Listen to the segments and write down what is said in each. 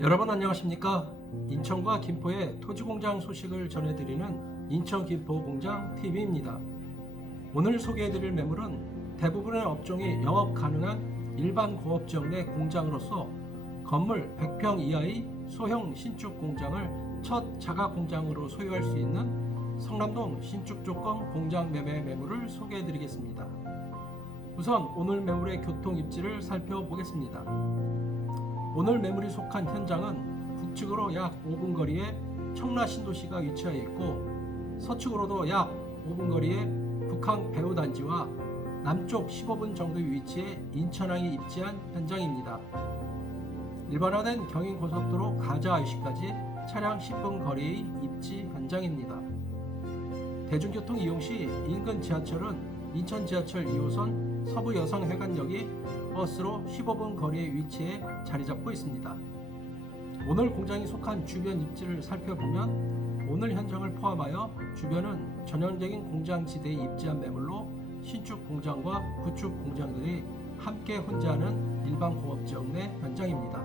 여러분 안녕하십니까? 인천과 김포의 토지 공장 소식을 전해드리는 인천 김포 공장 TV입니다. 오늘 소개해드릴 매물은 대부분의 업종이 영업 가능한 일반 고업 지역 내 공장으로서 건물 100평 이하의 소형 신축 공장을 첫 자가 공장으로 소유할 수 있는 성남동 신축 조건 공장 매매 매물을 소개해드리겠습니다. 우선 오늘 매물의 교통 입지를 살펴보겠습니다. 오늘 매물이 속한 현장은 북측으로 약 5분 거리에 청라 신도시가 위치하여 있고 서측으로도 약 5분 거리에 북항 배우단지와 남쪽 15분 정도의 위치에 인천항이 입지한 현장입니다. 일반화된 경인고속도로 가자 IC까지 차량 10분 거리의 입지 현장입니다. 대중교통 이용 시 인근 지하철은 인천 지하철 2호선 서부 여성회관역이 버스로 15분 거리의 위치에 자리 잡고 있습니다. 오늘 공장이 속한 주변 입지를 살펴보면 오늘 현장을 포함하여 주변은 전형적인 공장 지대에 입지한 매물로 신축 공장과 구축 공장들이 함께 혼재하는 일반 공업 지역 내 현장입니다.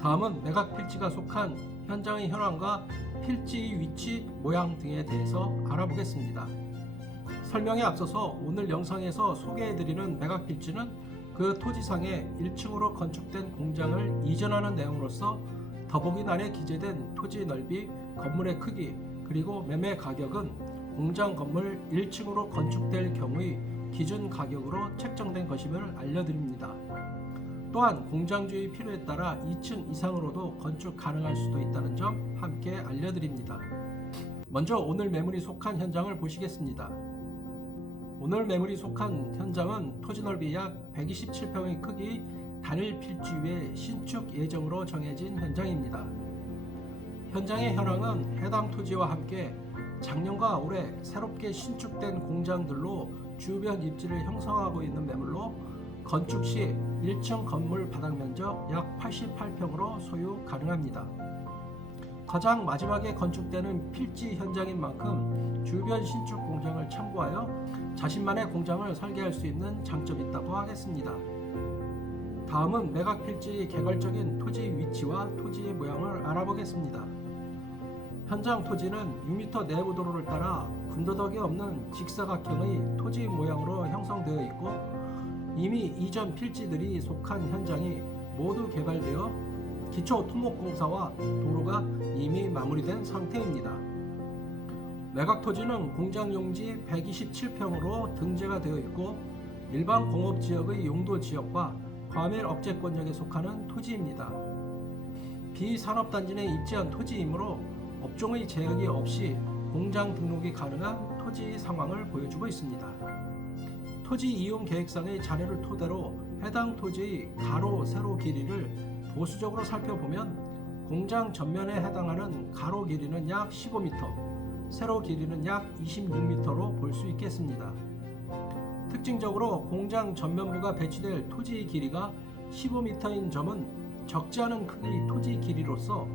다음은 매각 필지가 속한 현장의 현황과 필지의 위치, 모양 등에 대해서 알아보겠습니다. 설명에 앞서서 오늘 영상에서 소개해드리는 매각 필지는 그 토지상에 1층으로 건축된 공장을 이전하는 내용으로서 더보기란에 기재된 토지 넓이, 건물의 크기, 그리고 매매 가격은 공장 건물 1층으로 건축될 경우의 기준 가격으로 책정된 것임을 알려드립니다. 또한 공장주의 필요에 따라 2층 이상으로도 건축 가능할 수도 있다는 점 함께 알려드립니다. 먼저 오늘 매물이 속한 현장을 보시겠습니다. 오늘 매물이 속한 현장은 토지 넓이 약 127평의 크기 단일 필지 위에 신축 예정으로 정해진 현장입니다. 현장의 현황은 해당 토지와 함께 작년과 올해 새롭게 신축된 공장들로 주변 입지를 형성하고 있는 매물로 건축 시 1층 건물 바닥 면적 약 88평으로 소유 가능합니다. 가장 마지막에 건축되는 필지 현장인 만큼 주변 신축 공장을 참고하여 자신만의 공장을 설계할 수 있는 장점이 있다고 하겠습니다. 다음은 매각 필지의 개괄적인 토지 위치와 토지의 모양을 알아보겠습니다. 현장 토지는 6m 내부 도로를 따라 군더더기 없는 직사각형의 토지 모양으로 형성되어 있고 이미 이전 필지들이 속한 현장이 모두 개발되어 기초 토목공사와 도로가 이미 마무리된 상태입니다. 매각 토지는 공장 용지 127평으로 등재가 되어 있고 일반 공업 지역의 용도 지역과 과밀 억제권역에 속하는 토지입니다. 비산업단지 내 입지한 토지이므로 업종의 제약이 없이 공장 등록이 가능한 토지 상황을 보여주고 있습니다. 토지 이용 계획상의 자료를 토대로 해당 토지의 가로, 세로 길이를 보수적으로 살펴보면 공장 전면에 해당하는 가로 길이는 약 15m, 세로 길이는 약 26m로 볼 수 있겠습니다. 특징적으로 공장 전면부가 배치될 토지의 길이가 15m인 점은 적지 않은 크기의 토지 길이로서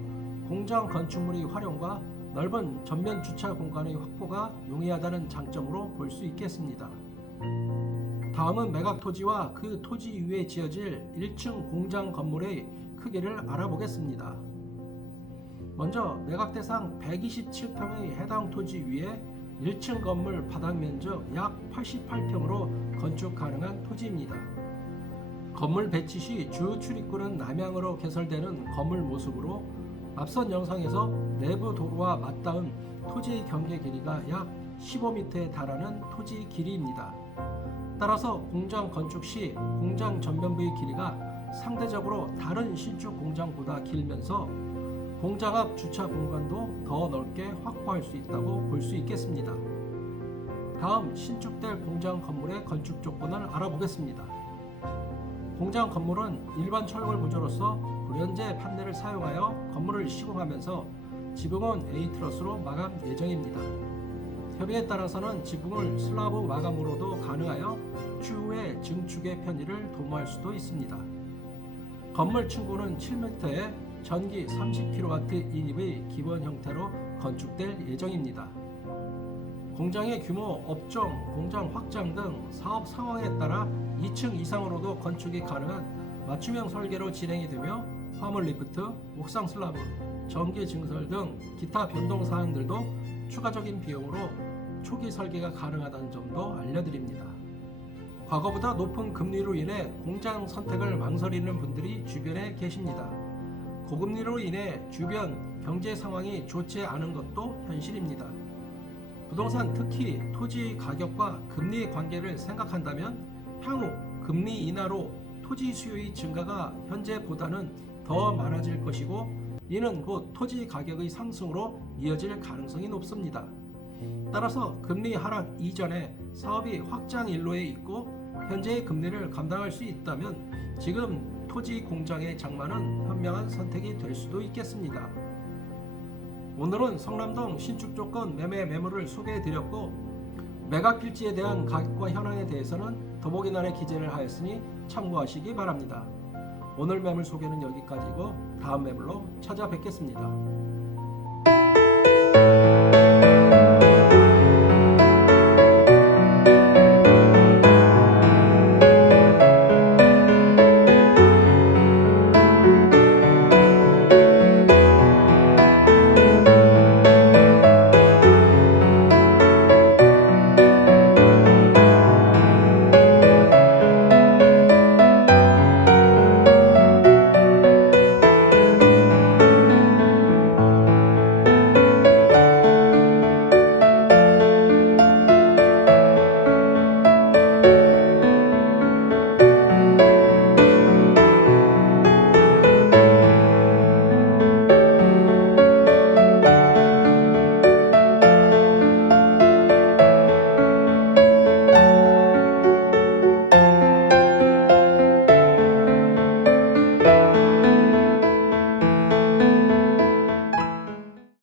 공장 건축물의 활용과 넓은 전면 주차 공간의 확보가 용이하다는 장점으로 볼 수 있겠습니다. 다음은 매각 토지와 그 토지 위에 지어질 1층 공장 건물의 크기를 알아보겠습니다. 먼저 매각 대상 127평의 해당 토지 위에 1층 건물 바닥 면적 약 88평으로 건축 가능한 토지입니다. 건물 배치 시 주 출입구는 남향으로 개설되는 건물 모습으로 앞선 영상에서 내부 도로와 맞닿은 토지의 경계 길이가 약 15m에 달하는 토지 길이입니다. 따라서 공장 건축 시 공장 전면부의 길이가 상대적으로 다른 신축 공장보다 길면서 공장 앞 주차 공간도 더 넓게 확보할 수 있다고 볼 수 있겠습니다. 다음 신축될 공장 건물의 건축 조건을 알아보겠습니다. 공장 건물은 일반 철골 구조로서 불연제 판넬을 사용하여 건물을 시공하면서 지붕은 A 트러스로 마감 예정입니다. 협의에 따라서는 지붕을 슬라브 마감으로도 가능하여 추후에 증축의 편의를 도모할 수도 있습니다. 건물 층고는 7m에 전기 30kW 인입의 기본 형태로 건축될 예정입니다. 공장의 규모, 업종, 공장 확장 등 사업 상황에 따라 2층 이상으로도 건축이 가능한 맞춤형 설계로 진행이 되며 화물 리프트, 옥상 슬라브, 전기 증설 등 기타 변동 사항들도 추가적인 비용으로 초기 설계가 가능하다는 점도 알려드립니다. 과거보다 높은 금리로 인해 공장 선택을 망설이는 분들이 주변에 계십니다. 고금리로 인해 주변 경제 상황이 좋지 않은 것도 현실입니다. 부동산 특히 토지 가격과 금리의 관계를 생각한다면 향후 금리 인하로 토지 수요의 증가가 현재보다는 더 많아질 것이고 이는 곧 토지 가격의 상승으로 이어질 가능성이 높습니다. 따라서 금리 하락 이전에 사업이 확장 일로에 있고 현재의 금리를 감당할 수 있다면 지금 토지 공장의 장만은 현명한 선택이 될 수도 있겠습니다. 오늘은 성남동 신축 조건 매매 매물을 소개해 드렸고 매각 필지에 대한 가격과 현황에 대해서는 더보기란에 기재를 하였으니 참고하시기 바랍니다. 오늘 매물 소개는 여기까지고 다음 매물로 찾아뵙겠습니다.